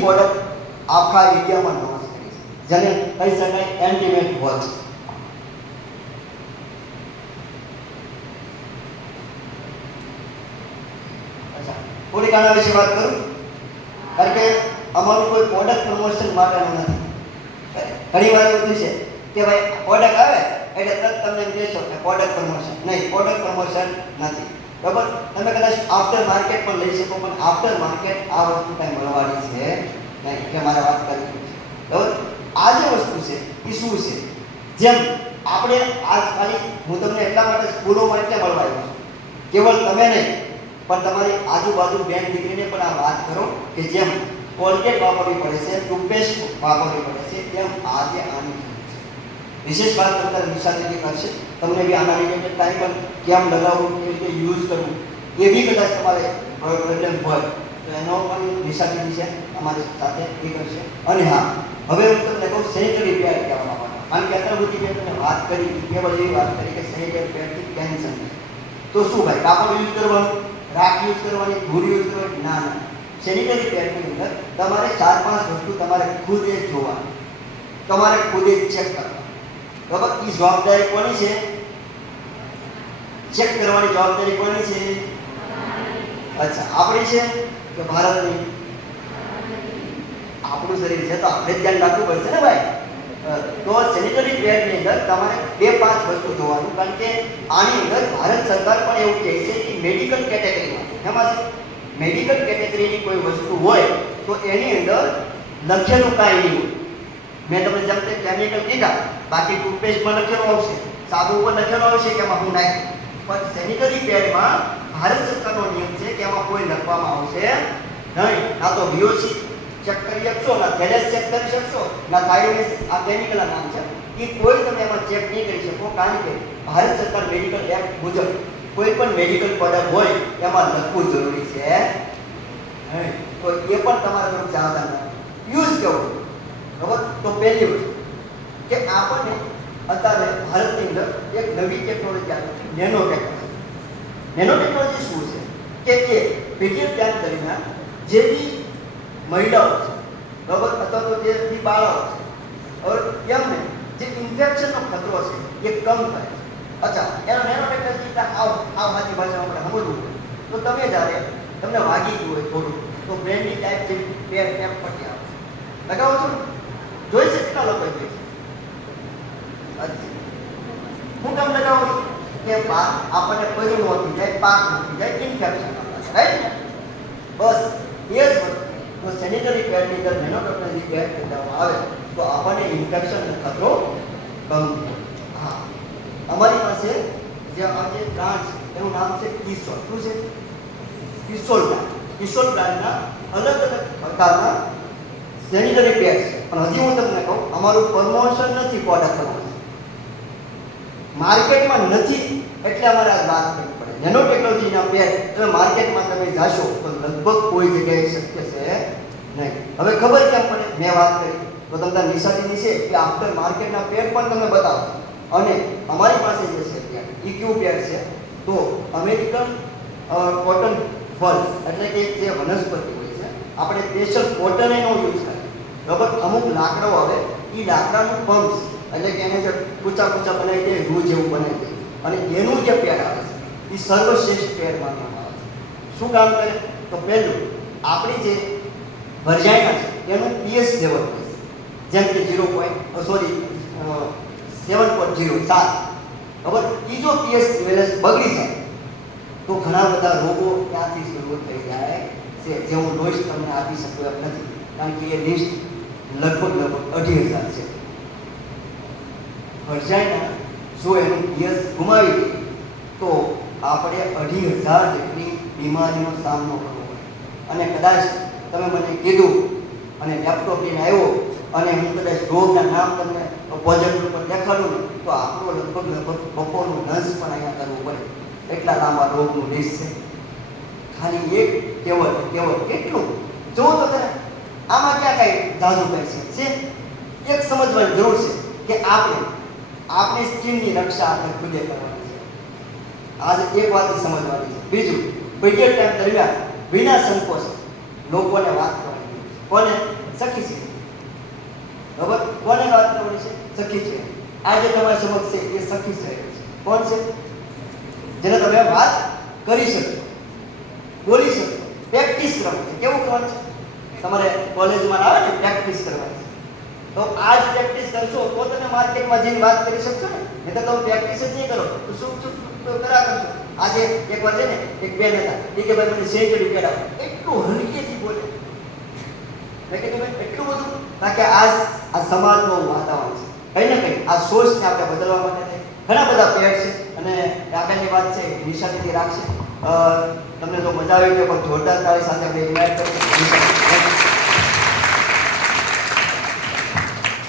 Product આખા ઇન્ડિયામાં launch કરી જેને કહી શકાય એન્ટીમેટ વોચ આના વિશે વાત કરું? કારણ કે અમારું કોઈ પ્રોડક્ટ પ્રમોશન માટેનું નથી. ઘણી વાર એવું છે કે ભાઈ પ્રોડક્ટ આવે એટલે તરત તમને એમ કહેશો કે પ્રોડક્ટ પ્રમોશન નહીં પ્રોડક્ટ પ્રમોશન નથી. બરાબર? તમે કદાચ આફ્ટર માર્કેટ પણ લઈ શકો, પણ આફ્ટર માર્કેટ આ વસ્તુ કાંઈ મળવાની છે નહીં, કે મારે વાત કરવી છે. બરાબર? આ જે વસ્તુ છે, એ શું છે? જેમ આપણે આજ ખાલી, હું તમને એટલા માટે સ્કૂલોમાં એટલે મળવા આવ્યો છું. કેવળ તમે નહીં, પણ તમારી આજુબાજુ બેન દીકરીને પણ આ વાત કરો કે જેમ કોલગેટ વાપરવી પડે છે, ટૂથપેસ્ટ વાપરવી પડે છે, તેમ આજે આની વિશેષ વાત કરતા નિશાની કરશે. તમને બી આના રિલેટેડ કાંઈ પણ કેમ લગાવવું કેવી રીતે યુઝ કરવું, એ બી કદાચ તમારે પ્રોબ્લેમ હોય. તો એનો પણ નિશાની છે, અમારી સાથે એ કરશે. અને હા, હવે હું તમને કહું સેનિટરી પેડ કહેવા માંગુ કારણ કે અત્યાર સુધી મેં તમને વાત કરી કેવળ એવી વાત કરી કે સેનિટરી પેડથી કેન્સર તો શું ભાઈ, કાપડ યુઝ કરવાનું, રાખ યુઝ કરવાની, ધૂળ યુઝ કરવાની? ના ના. સેનિટરી પેડની અંદર તમારે ચાર પાંચ વસ્તુ તમારે ખુદે જ જોવાની. તમારે ખુદે જ ચેક કરવાનું. એ જવાબદારી કોની છે? ચેક કરવાની જવાબદારી કોની છે? અચ્છા, આપણી છે કે ભારતની? આપણું શરીર છે તો આપણે જ ધ્યાન રાખવું પડશે ને ભાઈ? તો સેનિટરી પેડની અંદર તમારે બે પાંચ વસ્તુ જોવાનું, કારણ કે આની અંદર ભારત સરકાર પણ એવું કહે છે કે મેડિકલ કેટેગરીમાં એમાં મેડિકલ કેટેગરીની કોઈ વસ્તુ હોય, તો એની અંદર લખેલું કાંઈ નહીં હોય. મેં તમને જેમ તે કેમિકલ કીધા બાકી ટૂથપેસ્ટમાં લખેલું આવશે. સાબુ ઉપર લખેલું આવશે કે એમાં હું નાખી પણ સેનિટરી પેડમાં ભારત સરકારનો નિયમ છે કે એમાં કોઈ લખવામાં આવશે નહીં. ના તો VOC ચેક કરી શકશો, ના થેલેસ ચેક કરી શકશો, ના થાઇરોઇડ આ કેમિકલ નામ છે. એ કોઈ તમે એમાં ચેક નહીં કરી શકો, કારણ કે ભારત સરકાર મેડિકલ એક્ટ મુજબ કોઈ પણ મેડિકલ પ્રોડક્ટ હોય, એમાં લખવું જરૂરી છે. નહીં. તો એ પણ તમારા તરફ સાવધાન યુઝ કેવું? બરાબર તો પહેલી વસ્તુ કે આપણને અત્યારે ભારતની અંદર એક નવી ટેકનોલોજી આવી નેનો ટેકનોલોજી નેનો ટેકનોલોજી શું છે? કે એ પીટીએમ ધ્યાન દરમિયાન જે બી મહિલાઓ છે, બરાબર? અથવા તો જે બી બાળાઓ છે હવે એમને જે ઇન્ફેક્શનનો ખતરો છે, એ કમ થાય અચ્છા, એનો નેનો ટેકનોલોજી આવ આવ સાચી ભાષામાં આપણે સમજવું. તો તમે જ્યારે તમને વાગી ગયું હોય થોડું, તો બ્રેનની ટાઈપ જેવી પેર ટેપ પટી છે. લગાવો છો ને? જોઈ છે કેટલા લોકો જોઈ છે અચ્છા. હું કામ લગાવું છું કે પા આપણને પર્યું નહોતી જાય પાક નહોતી જાય ઇન્ફેક્શન રાઈટ ને બસ એ જ વસ્તુ જો સેનિટરી પેડની અંદર નેનો ટેકનોલોજી પેડ લગાવવામાં આવે તો આપણને ઇન્ફેક્શનનો ખતરો કમ થાય. હા અમારી પાસે જે આ જે બ્રાન્ડ છે એનું નામ છે કિશોર શું છે કિશોર બ્રાન્ડ કિશોર બ્રાન્ડના અલગ અલગ પ્રકારના સેનિટરી પેડ છે પણ હજી હું તમને કહું, અમારું પ્રમોશન નથી પ્રોડક્ટ પ્રમોશન માર્કેટમાં નથી, એટલે અમારે આ વાત કરવી પડે. નેનો ટેકનોલોજીના પેર તમે માર્કેટમાં તમે જાશો, તો લગભગ કોઈ જગ્યાએ શક્ય છે નહીં. હવે ખબર કેમ પડે? મેં વાત કરી. તો તમને નિશાની છે કે આફ્ટર માર્કેટના પેર પણ તમને બતાવો. અને અમારી પાસે જે છે એ ઇક્યુ પેર છે, તો અમેરિકન કોટન ફળ એટલે કે જે વનસ્પતિ હોય છે, આપણે સ્પેશિયલ કોટન એનો યુઝ કરીએ. બરાબર અમુક લાકડાઓ આવે એ લાકડાનું પંપ એટલે કે એને જે ઊંચા ઊંચા બનાવી દે, રૂ જેવું બનાવી દે. અને એનું જે પેડ આવે છે એ સર્વશ્રેષ્ઠ પેડ માનવામાં આવે છે. શું કામ કરે? તો પહેલું, આપણી જે ભરજાઈના છે, એનું પીએસ લેવલ હોય જેમ કે zero point sorry seven point zero સાત. બરાબર એ જો પીએસ બેલેન્સ બગડી જાય, તો ઘણા બધા રોગો ત્યાંથી શરૂ થઈ જાય છે, જે હું લિસ્ટ તમને આપી શકું એમ નથી. કારણ કે એ લિસ્ટ લગભગ લગભગ અઢી હજાર છે. વરજાઈના જો એનું પીએચ ગુમાવી દે, તો આપણે અઢી હજાર જેટલી બીમારીનો સામનો કરવો પડે. અને કદાચ તમે મને કીધું અને લેપટોપ લઈને આવ્યો અને હું કદાચ રોગના નામ તમને પ્રોજેક્ટ ઉપર દેખાડું ને, તો આપણો લગભગ લગભગ બપોરનું લંચ પણ અહીંયા કરવું પડે. એટલા લાંબા રોગનું લિસ્ટ છે. ખાલી એક કેવળ કેવળ કેટલું જો તો તને આમાં ક્યાં કાંઈ ધાધુ કહે છે? એક સમજવાની જરૂર છે કે આપણે, આપણી સ્કીનની રક્ષા આપણે ખુદે કરવાની છે. આજે એક વાત સમજવાની છે. બીજું બ્રિગેડ ટાઈમ દરમિયાન વિના સંકોચ લોકોને વાત કરવાની કોને? સખી છે. બરાબર? કોને વાત કરવાની છે? સખી છે. આજે તમારી સમક્ષ છે એ સખી છે. કોણ છે? જેને તમે વાત કરી શકો. બોલી શકો. પ્રેક્ટિસ કરવાની કેવું કરવાનું છે? તમારે કોલેજમાં આવે ને પ્રેક્ટિસ કરવાની. તો આજ પ્રેક્ટિસ કરશો તો તમે માર્કેટમાં જઈને વાત કરી શકશો ને? નહીં તો તમે પ્રેક્ટિસ જ નહીં કરો. તો શું શું કરા કરશો? આજે એક વાર છે ને, એક બેન હતા. એ કે ભાઈ મને સેજ રૂપિયા આપો. એટલું હલકેથી બોલે. મેં કીધું ભાઈ એટલું બધું? કારણ કે આ આ સમાજનું વાતાવરણ છે. કંઈ ને કંઈ, આ સોચને આપણે બદલવા માટે ઘણા બધા પેડ છે અને આગળની વાત છે નિશાનીથી રાખશે. તમને જો મજા આવી તો પણ જોરદાર તાળી સાથે બે ઇન્વાઇટ નિશાન.